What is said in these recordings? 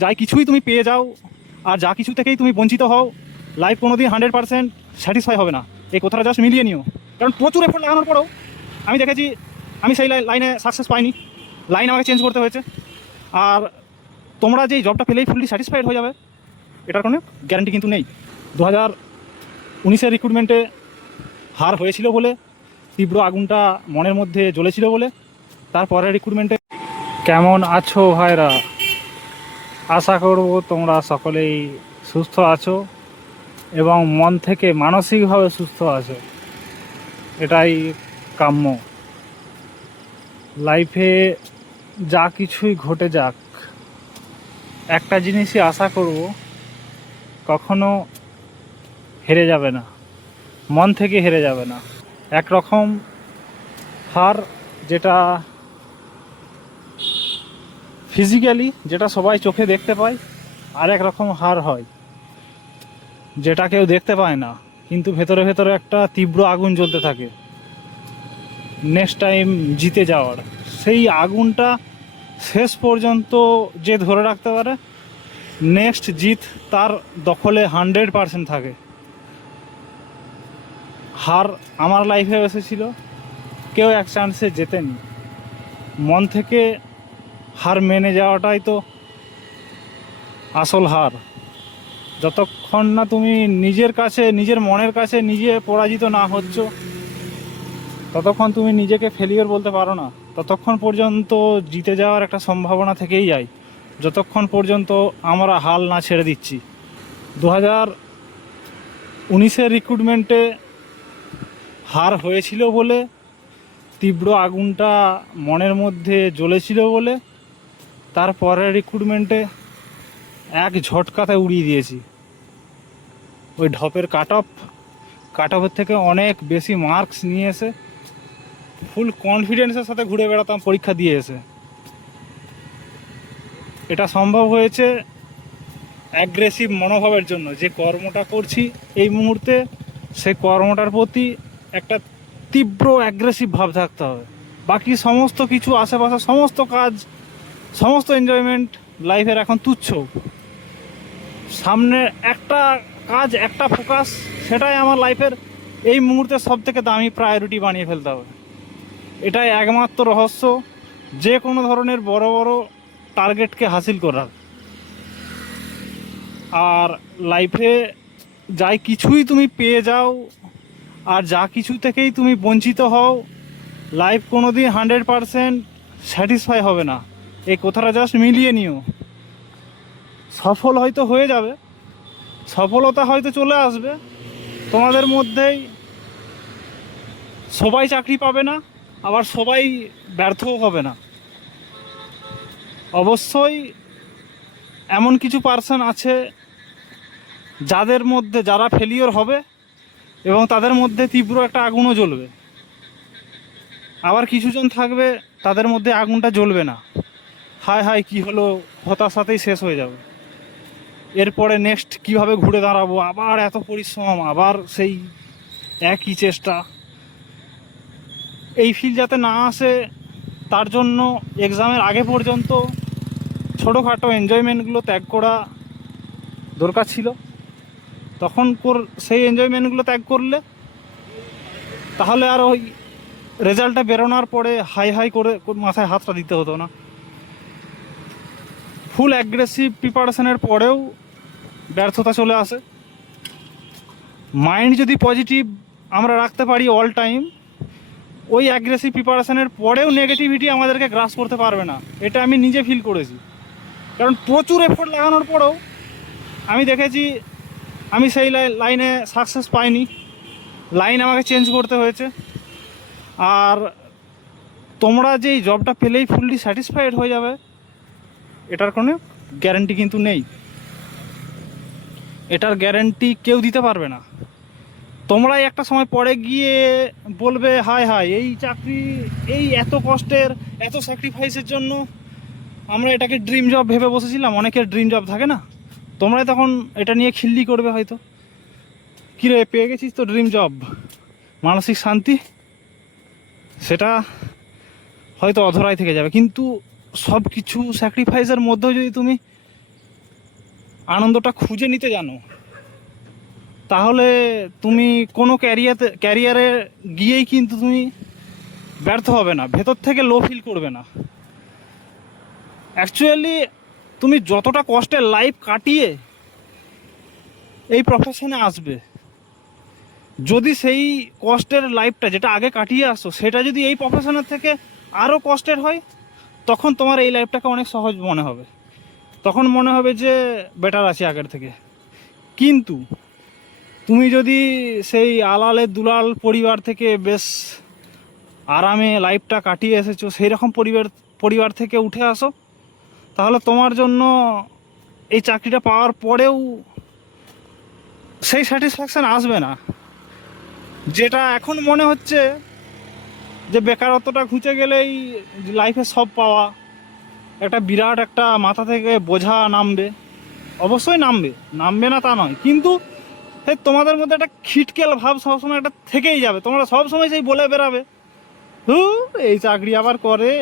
যাই কিছুই তুমি পেয়ে যাও আর যা কিছু থেকেই তুমি বঞ্চিত হও, লাইফ কোনোদিন 100% স্যাটিসফাই হবে না। এই কথাটা জাস্ট মিলিয়ে নিও। কারণ প্রচুর এফোর্ট লাগানোর পরেও আমি দেখেছি আমি সেই লাইনে সাকসেস পাইনি, লাইন আমাকে চেঞ্জ করতে হয়েছে। আর তোমরা যেই জবটা পেলেই ফুললি স্যাটিসফাইড হয়ে যাবে এটার কোনো গ্যারান্টি কিন্তু নেই। 2019-এর রিক্রুটমেন্টে হার হয়েছিল বলে, তীব্র আগুনটা মনের মধ্যে জ্বলেছিল বলে, তারপরের রিক্রুটমেন্টে কেমন আছো ভাইরা? আশা করব তোমরা সকলেই সুস্থ আছো এবং মন থেকে মানসিকভাবে সুস্থ আছো, এটাই কাম্য। লাইফে যা কিছুই ঘটে যাক, একটা জিনিসই আশা করব, কখনো হেরে যাবে না, মন থেকে হেরে যাবে না। একরকম হার যেটা ফিজিক্যালি, যেটা সবাই চোখে দেখতে পায়, আর এক রকম হার হয় যেটা কেউ দেখতে পায় না, কিন্তু ভেতরে ভেতরে একটা তীব্র আগুন জ্বলতে থাকে নেক্সট টাইম জিতে যাওয়ার। সেই আগুনটা শেষ পর্যন্ত যে ধরে রাখতে পারে, নেক্সট জিত তার দখলে 100% থাকে। হার আমার লাইফে এসেছিল, কেউ এক চান্সে জেতেনি। মন থেকে হার মেনে যাওয়াটাই তো আসল হার। যতক্ষণ না তুমি নিজের কাছে, নিজের মনের কাছে নিজে পরাজিত না হচ্ছ, ততক্ষণ তুমি নিজেকে ফেলিওর বলতে পারো না। ততক্ষণ পর্যন্ত জিতে যাওয়ার একটা সম্ভাবনা থেকেই যায়, যতক্ষণ পর্যন্ত আমরা হাল না ছেড়ে দিচ্ছি। 2019-এর রিক্রুটমেন্টে হার হয়েছিল বলে, তীব্র আগুনটা মনের মধ্যে জ্বলেছিল বলে, তারপরের রিক্রুটমেন্টে এক ঝটকাতে উড়িয়ে দিয়েছি। ওই ঢপের কাট অফের থেকে অনেক বেশি মার্কস নিয়ে এসে ফুল কনফিডেন্সের সাথে ঘুরে বেড়াতাম পরীক্ষা দিয়ে এসে। এটা সম্ভব হয়েছে অ্যাগ্রেসিভ মনোভাবের জন্য। যে কর্মটা করছি এই মুহূর্তে, সেই কর্মটার প্রতি একটা তীব্র অ্যাগ্রেসিভ ভাব থাকতে হবে। বাকি সমস্ত কিছু, আশেপাশে সমস্ত কাজ, সমস্ত এনজয়মেন্ট লাইফের এখন তুচ্ছ। সামনে একটা কাজ, একটা ফোকাস, সেটাই আমার লাইফের এই মুহূর্তে সব থেকে দামি প্রায়োরিটি বানিয়ে ফেলতে হবে। এটাই একমাত্র রহস্য যে কোনো ধরনের বড় বড় টার্গেটকে হাসিল করার। আর লাইফে যাই কিছুই তুমি পেয়ে যাও আর যা কিছু থেকেই তুমি বঞ্চিত হও, লাইফ কোনো দিন 100% স্যাটিসফাই হবে না। এই কথাটা জাস্ট মিলিয়ে নিও। সফল হয়তো হয়ে যাবে, সফলতা হয়তো চলে আসবে তোমাদের মধ্যেই। সবাই চাকরি পাবে না, আবার সবাই ব্যর্থও হবে না। অবশ্যই এমন কিছু পার্সন আছে যাদের মধ্যে, যারা ফেলিওর হবে এবং তাদের মধ্যে তীব্র একটা আগুনও জ্বলবে। আবার কিছুজন থাকবে তাদের মধ্যে আগুনটা জ্বলবে না, হায় হায় কী হলো, হতাশাতেই শেষ হয়ে যাবে। এরপরে নেক্সট কিভাবে ঘুরে দাঁড়াবো, আবার এত পরিশ্রম, আবার সেই একই চেষ্টা। এই ফিল যাতে না আসে তার জন্য এক্সামের আগে পর্যন্ত ছোটোখাটো এনজয়মেন্টগুলো ত্যাগ করা দরকার ছিল। তখন সেই এনজয়মেন্টগুলো ত্যাগ করলে তাহলে আর ওই রেজাল্টটা বেরোনোর পরে হাই হাই করে মাথায় হাতটা দিতে হতো না। ফুল অ্যাগ্রেসিভ প্রিপারেশনের পরেও ব্যর্থতা চলে আসে। মাইন্ড যদি পজিটিভ আমরা রাখতে পারি অল টাইম, ওই অ্যাগ্রেসিভ প্রিপারেশনের পরেও নেগেটিভিটি আমাদেরকে গ্রাস করতে পারবে না। এটা আমি নিজে ফিল করেছি। কারণ প্রচুর এফোর্ট লাগানোর পরেও আমি দেখেছি আমি সেই লাইনে সাকসেস পাইনি, লাইন আমাকে চেঞ্জ করতে হয়েছে। আর তোমরা যেই জবটা পেলেই ফুললি স্যাটিসফাইড হয়ে যাবে এটার কোনো গ্যারান্টি কিন্তু নেই। এটার গ্যারান্টি কেউ দিতে পারবে না। তোমরাই একটা সময় পরে গিয়ে বলবে হায় হায়, এই চাকরি, এই এত কষ্টের, এত স্যাক্রিফাইসের জন্য আমরা এটাকে ড্রিম জব ভেবে বসেছিলাম। অনেকের ড্রিম জব থাকে না, তোমরাই তখন এটা নিয়ে খিল্লি করবে হয়তো, কিরে পেয়ে গেছিস তো ড্রিম জব, মানসিক শান্তি, সেটা হয়তো অধরাই থেকে যাবে। কিন্তু সব কিছু স্যাক্রিফাইসের মধ্যেও যদি তুমি আনন্দটা খুঁজে নিতে জানো, তাহলে তুমি কোনো ক্যারিয়ারে গিয়েই কিন্তু তুমি ব্যর্থ হবে না, ভেতর থেকে লো ফিল করবে না। অ্যাকচুয়ালি তুমি যতটা কষ্টের লাইফ কাটিয়ে এই প্রফেশনে আসবে, যদি সেই কষ্টের লাইফটা যেটা আগে কাটিয়ে আসো সেটা যদি এই প্রফেশনের থেকে আরও কষ্টের হয়, তখন তোমার এই লাইফটাকে অনেক সহজ মনে হবে, তখন মনে হবে যে বেটার আছি আগের থেকে। কিন্তু তুমি যদি সেই আলালে দুলাল পরিবার থেকে বেশ আরামে লাইফটা কাটিয়ে এসেছো, সেই রকম পরিবার থেকে উঠে আসো, তাহলে তোমার জন্য এই চাকরিটা পাওয়ার পরেও সেই স্যাটিসফ্যাকশান আসবে না। যেটা এখন মনে হচ্ছে যে বেকারত্বটা ঘুচে গেলেই লাইফে সব পাওয়া, একটা বিরাট একটা মাথা থেকে বোঝা নামবে, অবশ্যই নামবে না তা নয়, কিন্তু সেই তোমাদের মধ্যে একটা খিটকেল ভাব সবসময় একটা থেকেই যাবে। তোমরা সবসময় সেই বলে বেরাবে, এই চাকরি আবার করে,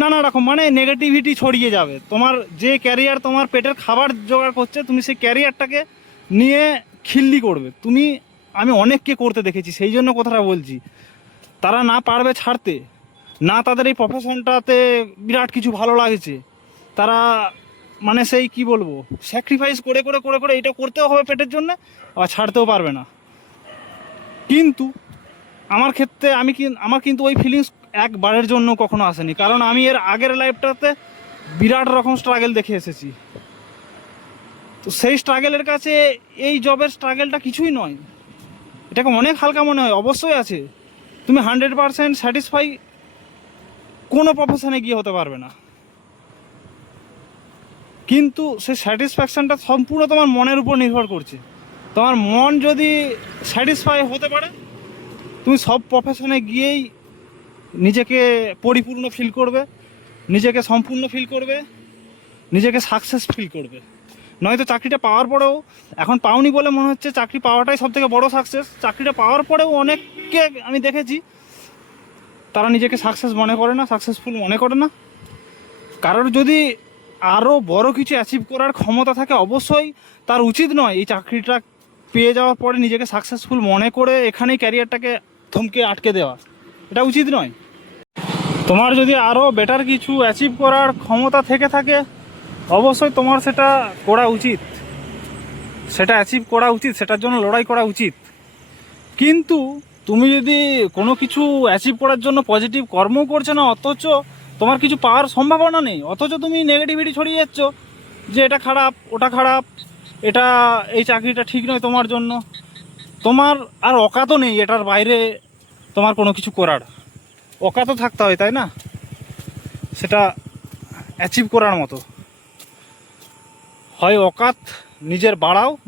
নানা রকম মানে নেগেটিভিটি ছড়িয়ে যাবে। তোমার যে ক্যারিয়ার তোমার পেটের খাবার জোগাড় করছে, তুমি সেই ক্যারিয়ারটাকে নিয়ে খিল্লি করবে। আমি অনেককে করতে দেখেছি, সেই জন্য কথাটা বলছি। তারা না পারবে ছাড়তে, না তাদের এই প্রফেশনটাতে বিরাট কিছু ভালো লাগছে, তারা মানে সেই কি বলবো, স্যাক্রিফাইস করে করে করে করে এটা করতেও হবে পেটের জন্য, আর ছাড়তেও পারবে না। কিন্তু আমার ক্ষেত্রে আমার কিন্তু ওই ফিলিংস একবারের জন্য কখনো আসেনি, কারণ আমি এর আগের লাইফটাতে বিরাট রকম স্ট্রাগল দেখে এসেছি। তো সেই স্ট্রাগলের কাছে এই জবের স্ট্রাগলটা কিছুই নয়, এটাকে অনেক হালকা মনে হয়। অবশ্যই আছে, তুমি 100% স্যাটিসফাই কোনো প্রফেশনে গিয়ে হতে পারবে না, কিন্তু সেই স্যাটিসফ্যাকশানটা সম্পূর্ণ তোমার মনের উপর নির্ভর করছে। তোমার মন যদি স্যাটিসফাই হতে পারে, তুমি সব প্রফেশনে গিয়েই নিজেকে পরিপূর্ণ ফিল করবে, নিজেকে সম্পূর্ণ ফিল করবে, নিজেকে সাকসেস ফিল করবে। নয়তো চাকরিটা পাওয়ার পরেও, এখন পাওনি বলে মনে হচ্ছে চাকরি পাওয়াটাই সবথেকে বড় সাকসেস, চাকরিটা পাওয়ার পরেও অনেককে আমি দেখেছি তারা নিজেকে সাকসেস মনে করে না, সাকসেসফুল মনে করে না। কারোর যদি আরও বড় কিছু অ্যাচিভ করার ক্ষমতা থাকে, অবশ্যই তার উচিত নয় এই চাকরিটা পেয়ে যাওয়ার পরে নিজেকে সাকসেসফুল মনে করে এখানেই ক্যারিয়ারটাকে থমকে আটকে দেওয়া, এটা উচিত নয়। তোমার যদি আরও বেটার কিছু অ্যাচিভ করার ক্ষমতা থেকে থাকে, অবশ্যই তোমার সেটা করা উচিত, সেটা অ্যাচিভ করা উচিত, সেটার জন্য লড়াই করা উচিত। কিন্তু তুমি যদি কোনো কিছু অ্যাচিভ করার জন্য পজিটিভ কর্ম করছো না, অথচ তোমার কিছু পাওয়ার সম্ভাবনা নেই, অথচ তুমি নেগেটিভিটি ছড়িয়ে যাচ্ছ যে এটা খারাপ, ওটা খারাপ, এটা এই চাকরিটা ঠিক নয় তোমার জন্য, তোমার আর অকাতও নেই এটার বাইরে তোমার কোনো কিছু করার। অকাতও থাকতে হয়, তাই না, সেটা অ্যাচিভ করার মতো। হয় অকাত নিজের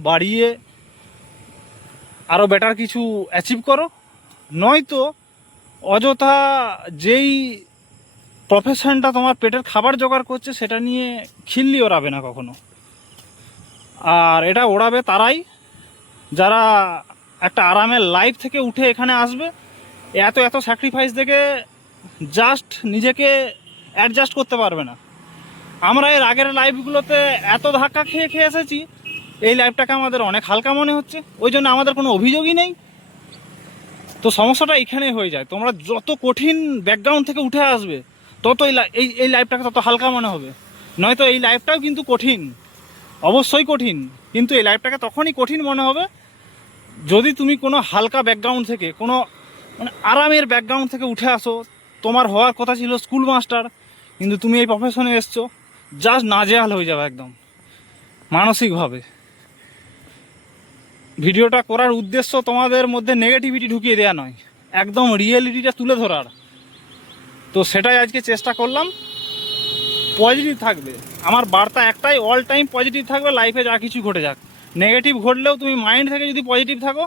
বাড়িয়ে আরও বেটার কিছু অ্যাচিভ করো, নয়তো অযথা যেই প্রফেশনটা তোমার পেটের খাবার জোগাড় করছে সেটা নিয়ে খিল্লি ওড়াবে না কখনো। আর এটা ওড়াবে তারাই যারা একটা আরামের লাইফ থেকে উঠে এখানে আসবে, এত এত স্যাক্রিফাইস দেখে জাস্ট নিজেকে অ্যাডজাস্ট করতে পারবে না। আমরা এর আগের লাইফগুলোতে এত ধাক্কা খেয়ে খেয়ে এসেছি, এই লাইফটাকে আমাদের অনেক হালকা মনে হচ্ছে, ওই জন্য আমাদের কোনো অভিযোগই নেই। তো সমস্যাটা এইখানেই হয়ে যায়, তোমরা যত কঠিন ব্যাকগ্রাউন্ড থেকে উঠে আসবে, তত এই লাইফটাকে তত হালকা মনে হবে। নয়তো এই লাইফটাও কিন্তু কঠিন, অবশ্যই কঠিন, কিন্তু এই লাইফটাকে তখনই কঠিন মনে হবে যদি তুমি কোনো হালকা ব্যাকগ্রাউন্ড থেকে, কোনো মানে আরামের ব্যাকগ্রাউন্ড থেকে উঠে আসো। তোমার হওয়ার কথা ছিল স্কুল মাস্টার, কিন্তু তুমি এই প্রফেশনে এসছো, জাস্ট নাজেহাল হয়ে যাবে একদম মানসিকভাবে। ভিডিওটা করার উদ্দেশ্য তোমাদের মধ্যে নেগেটিভিটি ঢুকিয়ে দেওয়া নয়, একদম রিয়েলিটিটা তুলে ধরার। তো সেটাই আজকে চেষ্টা করলাম। পজিটিভ থাকবে, আমার বার্তা একটাই, অল টাইম পজিটিভ থাকবে, লাইফে যা কিছু ঘটে যাক। নেগেটিভ ঘটলেও তুমি মাইন্ড থেকে যদি পজিটিভ থাকো,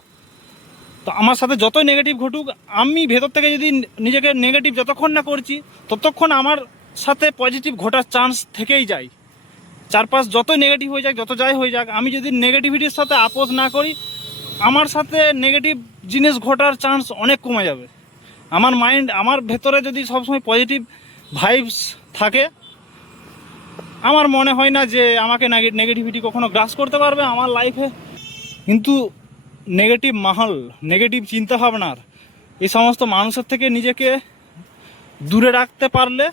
তো আমার সাথে যতই নেগেটিভ ঘটুক, আমি ভেতর থেকে যদি নিজেকে নেগেটিভ যতক্ষণ না করছি, ততক্ষণ আমার সাথে পজিটিভ ঘটার চান্স থেকেই যায়। চারপাশ যতই নেগেটিভ হয়ে যাক, যত যাই হয়ে যাক, আমি যদি নেগেটিভিটির সাথে আপোষ না করি, আমার সাথে নেগেটিভ জিনিস ঘটার চান্স অনেক কমে যাবে। আমার মাইন্ড, আমার ভেতরে যদি সবসময় পজিটিভ ভাইবস থাকে, আমার মনে হয় না যে আমাকে নেগেটিভিটি কখনো গ্রাস করতে পারবে আমার লাইফে। কিন্তু নেগেটিভ মাহল, নেগেটিভ চিন্তাভাবনার এই সমস্ত মানুষের থেকে নিজেকে দূরে রাখতে পারলে,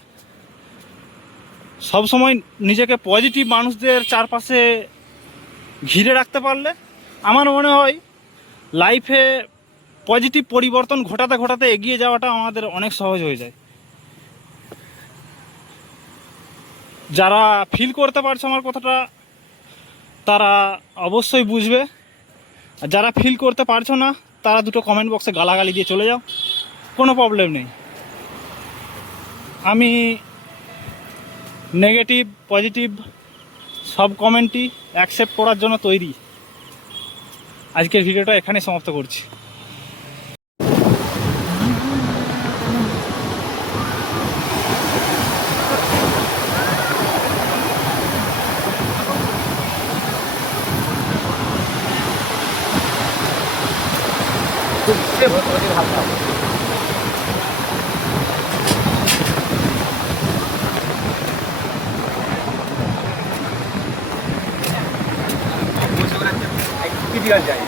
সবসময় নিজেকে পজিটিভ মানুষদের চারপাশে ঘিরে রাখতে পারলে, আমার মনে হয় লাইফে পজিটিভ পরিবর্তন ঘটাতে ঘটাতে এগিয়ে যাওয়াটা আমাদের অনেক সহজ হয়ে যায়। যারা ফিল করতে পারছে আমার কথাটা তারা অবশ্যই বুঝবে, আর যারা ফিল করতে পারছো না তারা দুটো কমেন্ট বক্সে গালাগালি দিয়ে চলে যাও, কোনো প্রবলেম নেই। আমি নেগেটিভ পজিটিভ সব কমেন্টই অ্যাকসেপ্ট করার জন্য তৈরি। আজকের ভিডিওটা এখানে সমাপ্ত করছি। কি দিয়া যায়